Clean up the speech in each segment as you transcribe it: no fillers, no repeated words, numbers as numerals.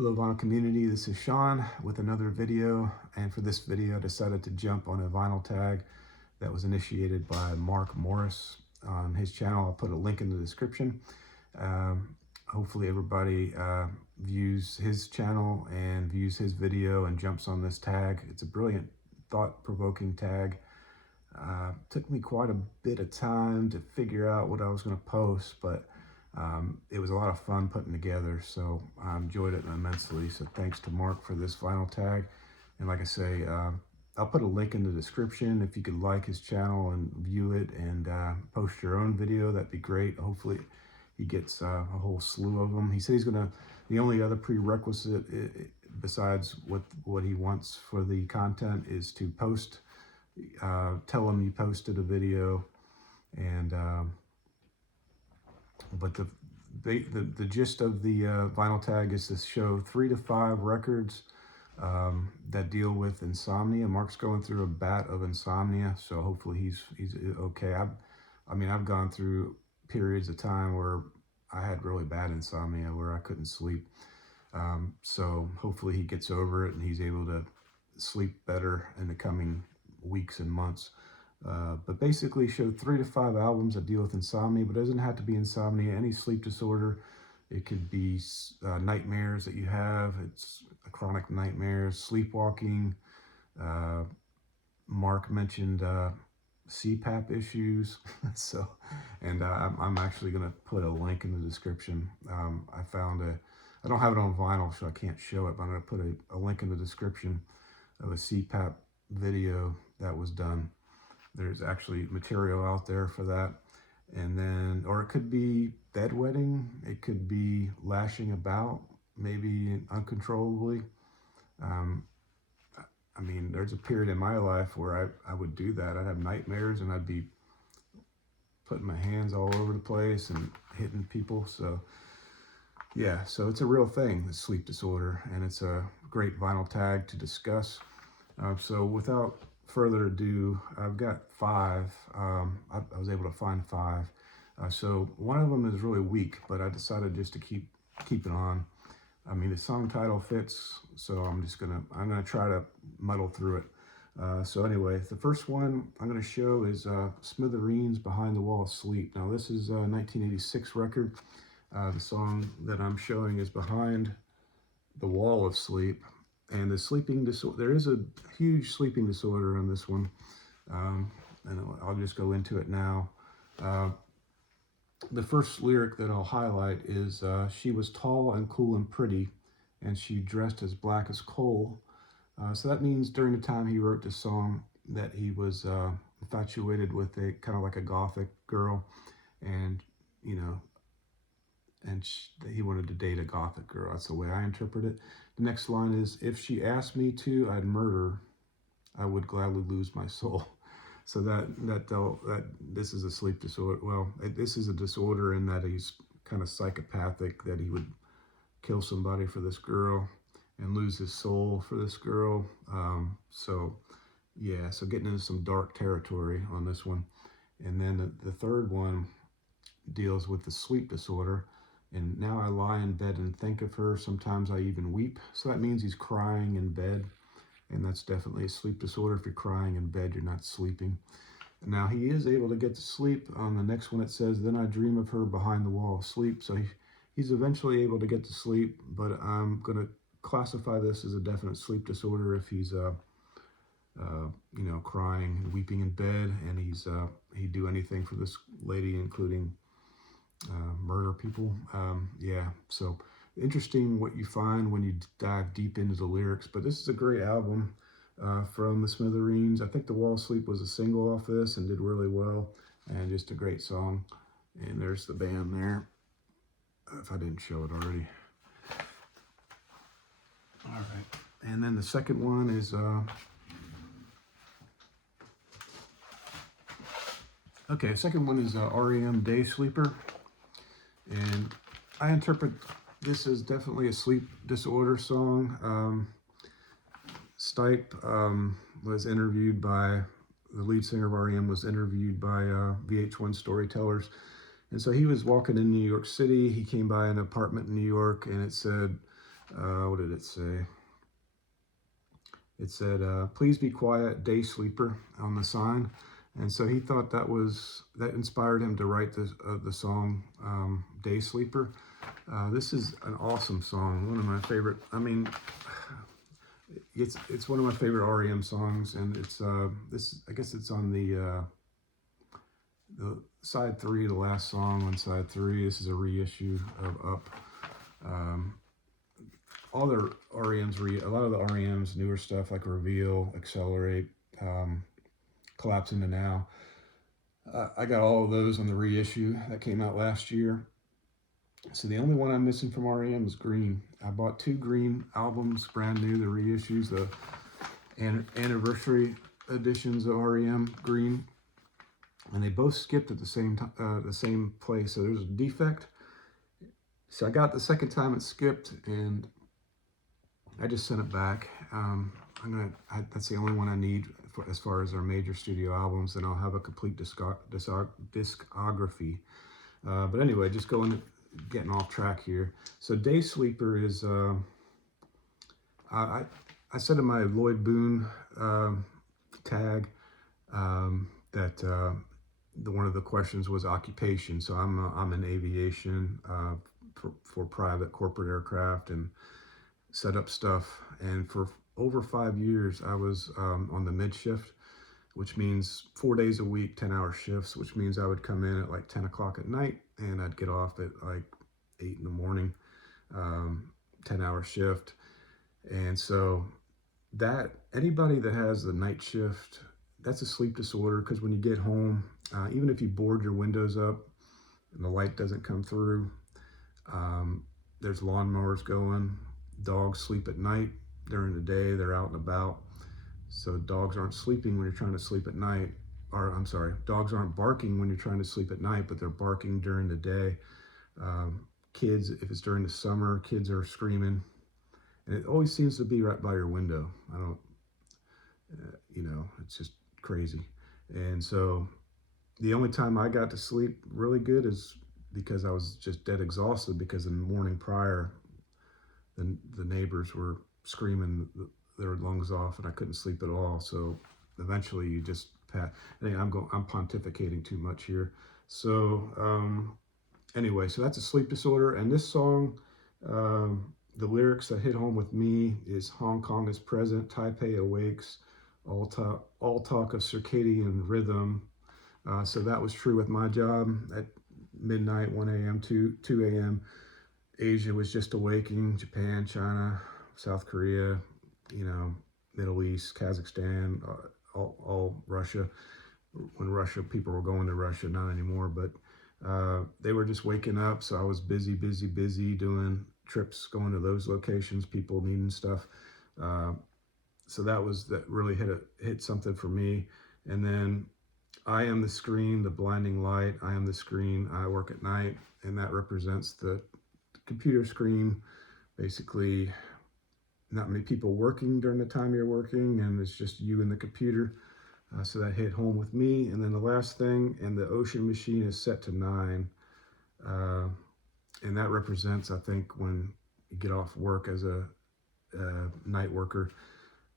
Hello, vinyl community. This is Sean with another video, and for this video I decided to jump on a vinyl tag that was initiated by Morris on his channel. I'll put a link in the description. Hopefully everybody views his channel and views his video and jumps on this tag. It's a brilliant, thought-provoking tag. Took me quite a bit of time to figure out what I was going to post, but it was a lot of fun putting together, so I enjoyed it immensely. So thanks to Mark for this vinyl tag. And like I say, I'll put a link in the description. If you could like his channel and view it and post your own video, that'd be great. Hopefully he gets a whole slew of them. He said he's gonna, the only other prerequisite besides what he wants for the content is to post, tell him you posted a video. And but the gist of the vinyl tag is to show 3 to 5 records that deal with insomnia. Mark's going through a bout of insomnia, so hopefully he's okay. I've gone through periods of time where I had really bad insomnia where I couldn't sleep. So hopefully he gets over it and he's able to sleep better in the coming weeks and months. But basically showed 3 to 5 albums that deal with insomnia, but it doesn't have to be insomnia, any sleep disorder. It could be nightmares that you have. It's chronic nightmares, sleepwalking. Mark mentioned CPAP issues. So, and I'm actually going to put a link in the description. I don't have it on vinyl, so I can't show it, but I'm going to put a link in the description of a CPAP video that was done. There's actually material out there for that. And then, or it could be bedwetting. It could be lashing about, maybe uncontrollably. There's a period in my life where I would do that. I'd have nightmares and I'd be putting my hands all over the place and hitting people. So yeah, so it's a real thing, the sleep disorder, and it's a great vinyl tag to discuss. So without further ado, I've got 5. I was able to find 5. So one of them is really weak, but I decided just to keep it on. The song title fits, so I'm gonna try to muddle through it. So anyway, the first one I'm gonna show is Smithereens, Behind the Wall of Sleep. Now this is a 1986 record. The song that I'm showing is Behind the Wall of Sleep. And the sleeping disorder, there is a huge sleeping disorder in this one. And I'll just go into it now. The first lyric that I'll highlight is, she was tall and cool and pretty, and she dressed as black as coal. So that means during the time he wrote this song that he was infatuated with a kind of like a gothic girl. And, he wanted to date a gothic girl. That's the way I interpret it. The next line is, if she asked me to, I'd murder. I would gladly lose my soul. So that this is a sleep disorder. Well, this is a disorder in that he's kind of psychopathic, that he would kill somebody for this girl and lose his soul for this girl. So yeah, so getting into some dark territory on this one. And then the third one deals with the sleep disorder. And now I lie in bed and think of her. Sometimes I even weep. So that means he's crying in bed. And that's definitely a sleep disorder. If you're crying in bed, you're not sleeping. Now he is able to get to sleep. On the next one it says, then I dream of her behind the wall of sleep. So he's eventually able to get to sleep. But I'm going to classify this as a definite sleep disorder if he's crying and weeping in bed. And he'd do anything for this lady, including murder people. Yeah, so interesting what you find when you dive deep into the lyrics. But this is a great album from the Smithereens. I think The Wall of Sleep was a single off this and did really well, and just a great song. And there's the band there, if I didn't show it already. All right, and then the second one is second one is R.E.M. Day Sleeper. And I interpret this as definitely a sleep disorder song. Stipe was interviewed by, the lead singer of R.E.M. was interviewed by VH1 Storytellers. And so he was walking in New York City. He came by an apartment in New York, and it said, What did it say? It said, please be quiet, day sleeper, on the sign. And so he thought that inspired him to write the song Day Sleeper. This is an awesome song, one of my favorite. I mean, it's one of my favorite R.E.M. songs, and it's I guess it's on the side 3, the last song on side 3. This is a reissue of Up. All the R.E.M's, a lot of the R.E.M's newer stuff like Reveal, Accelerate, Collapse Into Now. I got all of those on the reissue that came out last year. So the only one I'm missing from R.E.M. is Green. I bought 2 Green albums, brand new, the reissues, the anniversary editions of R.E.M. Green, and they both skipped at the same place. So there's a defect. So I got the second time it skipped, and I just sent it back. That's the only one I need as far as our major studio albums, and I'll have a complete discography. But anyway, just getting off track here. So Day Sleeper is, I said in my Lloyd Boone tag that one of the questions was occupation. So I'm in aviation for private corporate aircraft and set up stuff. And for over 5 years, I was on the mid shift, which means 4 days a week, 10-hour shifts, which means I would come in at like 10 o'clock at night and I'd get off at like 8 in the morning, 10-hour shift. And so anybody that has the night shift, that's a sleep disorder, because when you get home, even if you board your windows up and the light doesn't come through, there's lawnmowers going, dogs sleep at night. During the day, they're out and about. So dogs aren't sleeping when you're trying to sleep at night. Or I'm sorry, dogs aren't barking when you're trying to sleep at night, but they're barking during the day. Kids, if it's during the summer, kids are screaming. And it always seems to be right by your window. I don't, it's just crazy. And so the only time I got to sleep really good is because I was just dead exhausted, because in the morning prior, the neighbors were screaming their lungs off and I couldn't sleep at all. So eventually you just pass. I'm pontificating too much here. So anyway, so that's a sleep disorder. And this song, the lyrics that hit home with me is Hong Kong is present, Taipei awakes, all talk of circadian rhythm. So that was true with my job at midnight, 1 a.m. to 2 a.m. Asia was just awakening, Japan, China, South Korea, Middle East, Kazakhstan, all Russia. When people were going to Russia, not anymore, but they were just waking up. So I was busy doing trips, going to those locations, people needing stuff. So that really hit something for me. And then I am the screen, the blinding light. I am the screen. I work at night, and that represents the computer screen. Basically, not many people working during the time you're working, and it's just you and the computer. So that hit home with me. And then the last thing, and the ocean machine is set to 9. And that represents, I think, when you get off work as a night worker,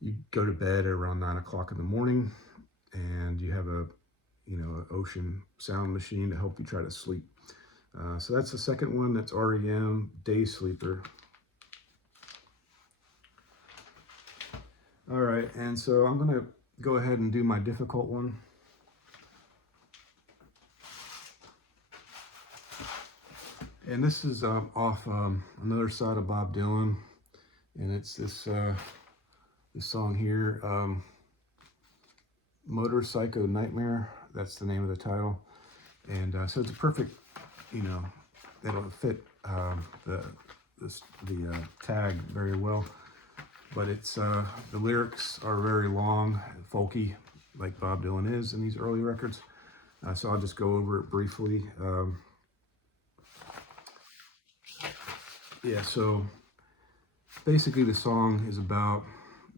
you go to bed around 9 o'clock in the morning, and you have an ocean sound machine to help you try to sleep. So that's the second one. That's R.E.M. Day Sleeper. All right, and so I'm gonna go ahead and do my difficult one. And this is off Another Side of Bob Dylan, and it's this song here, Motorcycle Nightmare. That's the name of the title. And so it's a perfect, that'll fit the tag very well. But it's the lyrics are very long, folky, like Bob Dylan is in these early records. So I'll just go over it briefly. So basically the song is about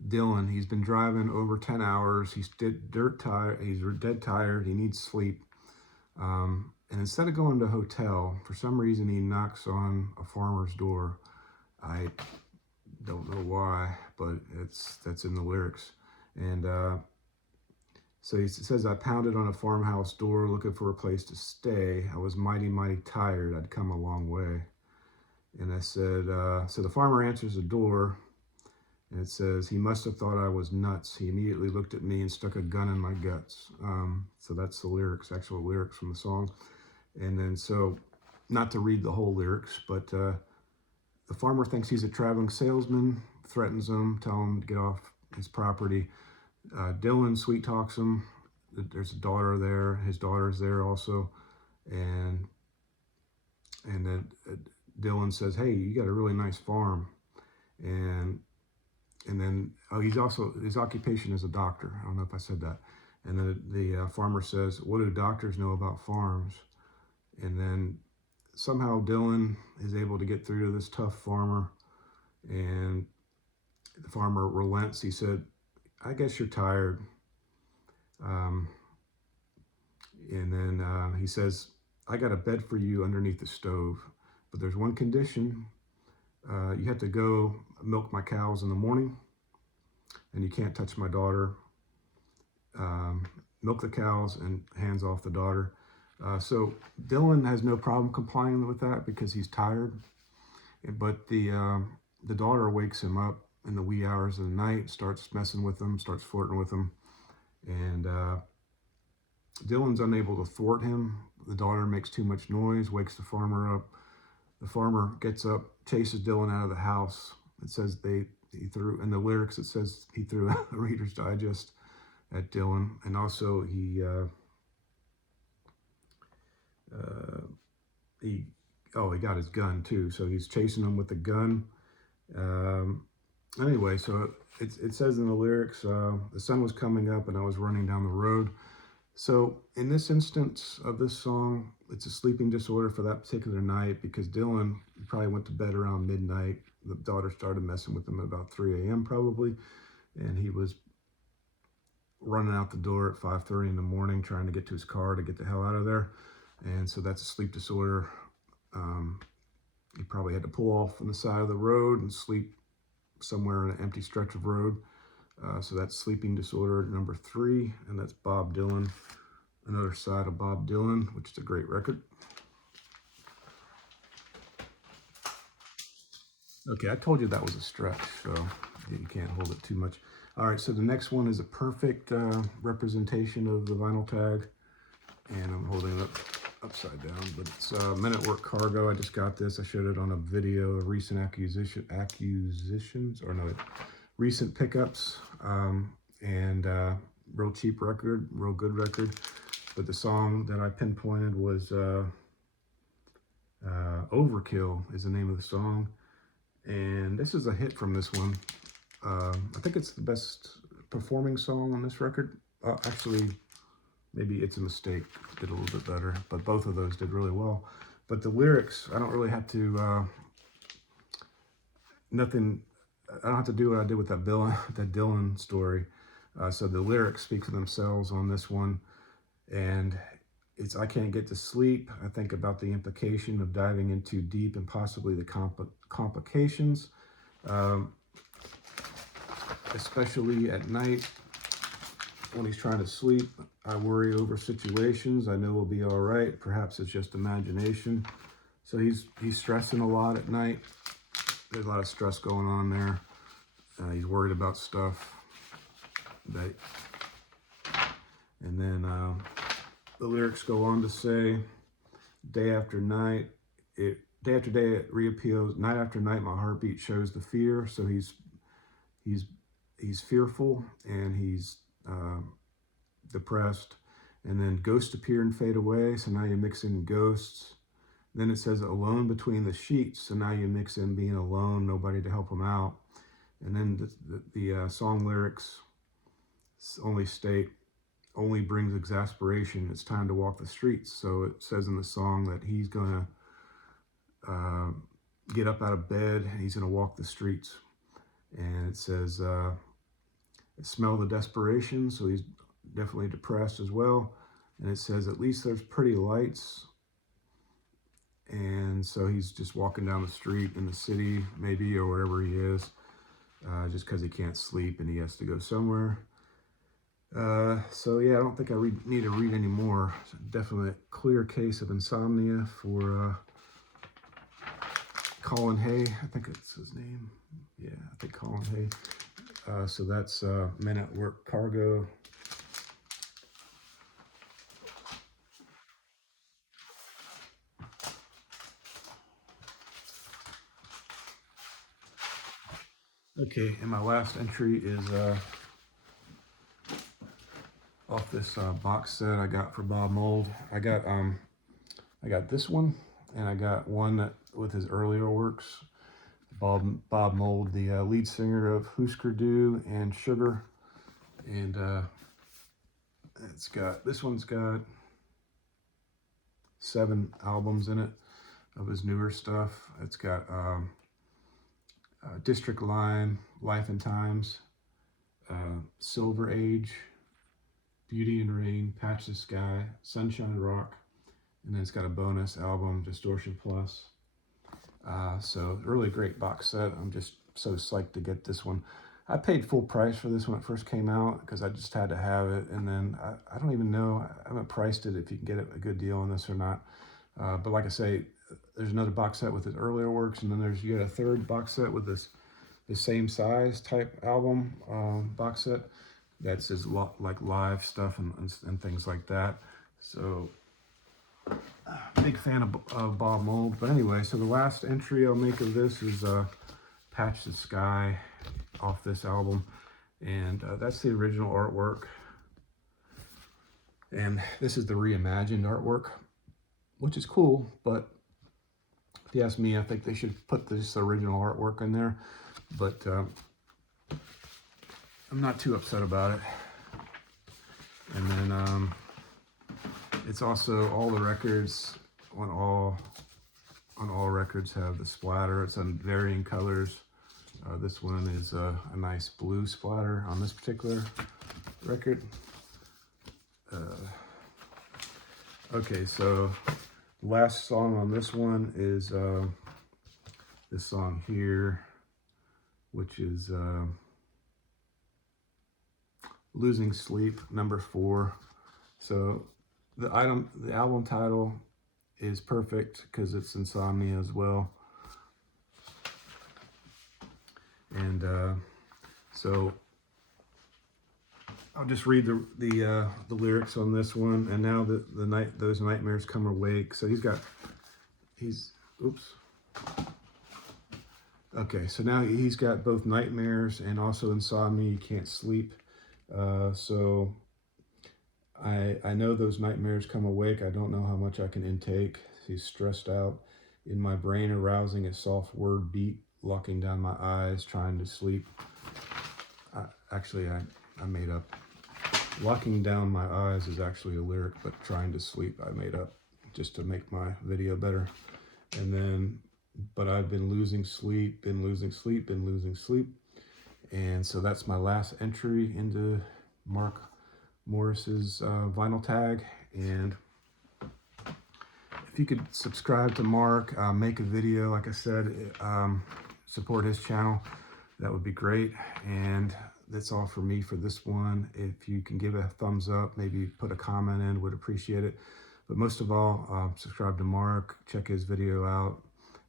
Dylan. He's been driving over 10 hours. He's dirt tired. He's dead tired. He needs sleep. And instead of going to a hotel, for some reason he knocks on a farmer's door. I Don't know why, but that's in the lyrics. And so he says, I pounded on a farmhouse door looking for a place to stay. I was mighty, mighty tired. I'd come a long way. And I said, so the farmer answers the door, and it says, he must have thought I was nuts. He immediately looked at me and stuck a gun in my guts. So that's the lyrics, actual lyrics from the song. And then, so not to read the whole lyrics, but the farmer thinks he's a traveling salesman, threatens him, tell him to get off his property. Dylan sweet talks him. There's a daughter there. His daughter's there also. And then Dylan says, hey, you got a really nice farm. And then, he's also, his occupation is a doctor. I don't know if I said that. And then the farmer says, what do doctors know about farms? And then somehow Dylan is able to get through to this tough farmer. And the farmer relents. He said, I guess you're tired. And then he says, I got a bed for you underneath the stove, but there's one condition. You have to go milk my cows in the morning, and you can't touch my daughter. Milk the cows, and hands off the daughter. So Dylan has no problem complying with that because he's tired. But the daughter wakes him up in the wee hours of the night, starts messing with him, starts flirting with him. And Dylan's unable to thwart him. The daughter makes too much noise, wakes the farmer up. The farmer gets up, chases Dylan out of the house. It says he threw, in the lyrics it says he threw a Reader's Digest at Dylan. And also he got his gun too. So he's chasing him with the gun. Anyway, so it says in the lyrics, the sun was coming up and I was running down the road. So in this instance of this song, it's a sleeping disorder for that particular night because Dylan probably went to bed around midnight. The daughter started messing with him at about 3 a.m. probably, and he was running out the door at 5:30 in the morning trying to get to his car to get the hell out of there. And so that's a sleep disorder. He probably had to pull off on the side of the road and sleep somewhere in an empty stretch of road. So that's sleeping disorder number 3, and that's Bob Dylan. Another side of Bob Dylan, which is a great record. Okay, I told you that was a stretch, so you can't hold it too much. All right, so the next one is a perfect representation of the vinyl tag, and I'm holding it up upside down, but it's Men at Work Cargo. I just got this. I showed it on a video of recent recent pickups, and real cheap record, real good record. But the song that I pinpointed was Overkill is the name of the song. And this is a hit from this one. I think it's the best performing song on this record. Actually, maybe It's a Mistake did a little bit better, but both of those did really well. But the lyrics, I don't really have to, I don't have to do what I did with that Dylan story. So the lyrics speak for themselves on this one. And it's, I can't get to sleep. I think about the implication of diving in too deep and possibly the complications, especially at night when he's trying to sleep. I worry over situations. I know we'll be all right. Perhaps it's just imagination. So he's stressing a lot at night. There's a lot of stress going on there. He's worried about stuff. And then the lyrics go on to say, day after night, day after day it reappeals. Night after night, my heartbeat shows the fear. So he's fearful and he's depressed. And then ghosts appear and fade away. So now you mix in ghosts. Then it says alone between the sheets. So now you mix in being alone, nobody to help him out. And then the song lyrics only state, only brings exasperation. It's time to walk the streets. So it says in the song that he's going to get up out of bed and he's going to walk the streets. And it says, smell the desperation. So he's definitely depressed as well. And it says, at least there's pretty lights. And so he's just walking down the street in the city, maybe, or wherever he is. just because he can't sleep and he has to go somewhere. So yeah, I don't think I need to read any more. Definitely a clear case of insomnia for Colin Hay. I think it's his name. Yeah, I think Colin Hay. So that's Men at Work Cargo. Okay, and my last entry is off this box set I got for Bob Mould. I got this one, and I got one that with his earlier works. Bob Mould, the lead singer of Husker Du and Sugar, and this one's got 7 albums in it of his newer stuff. It's got District Line, Life and Times, Silver Age, Beauty and Rain, Patch the Sky, Sunshine Rock, and then it's got a bonus album, Distortion Plus. So really great box set. I'm just so psyched to get this one. I paid full price for this when it first came out because I just had to have it. And then I don't even know, I haven't priced it if you can get a good deal on this or not. But like I say, there's another box set with his earlier works, and then you get a third box set with the same size type album box set. That's his like live stuff and things like that. So big fan of Bob Mould. But anyway, so the last entry I'll make of this is Patch the Sky off this album, and that's the original artwork, and this is the reimagined artwork, which is cool. But if you ask me, I think they should put this original artwork in there, but I'm not too upset about it. And then it's also all the records on all records have the splatter. It's in varying colors. This one is a nice blue splatter on this particular record. Okay, so the last song on this one is this song here, which is Losing Sleep, number 4. So the album title is perfect because it's insomnia as well. And so I'll just read the lyrics on this one. And now those nightmares come awake. So oops. Okay, so now he's got both nightmares and also insomnia. You can't sleep. So I know those nightmares come awake. I don't know how much I can intake. He's stressed out. In my brain arousing a soft word beat, locking down my eyes, trying to sleep. Actually, I made up. Locking down my eyes is actually a lyric, but trying to sleep I made up just to make my video better. And then, but I've been losing sleep, been losing sleep, been losing sleep. And so that's my last entry into Mark Morris's vinyl tag. And if you could subscribe to Mark, make a video, like I said, support his channel, that would be great. And that's all for me for this one. If you can give a thumbs up, maybe put a comment in, would appreciate it. But most of all, subscribe to Mark, check his video out,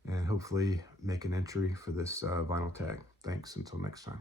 and hopefully make an entry for this vinyl tag. Thanks, until next time.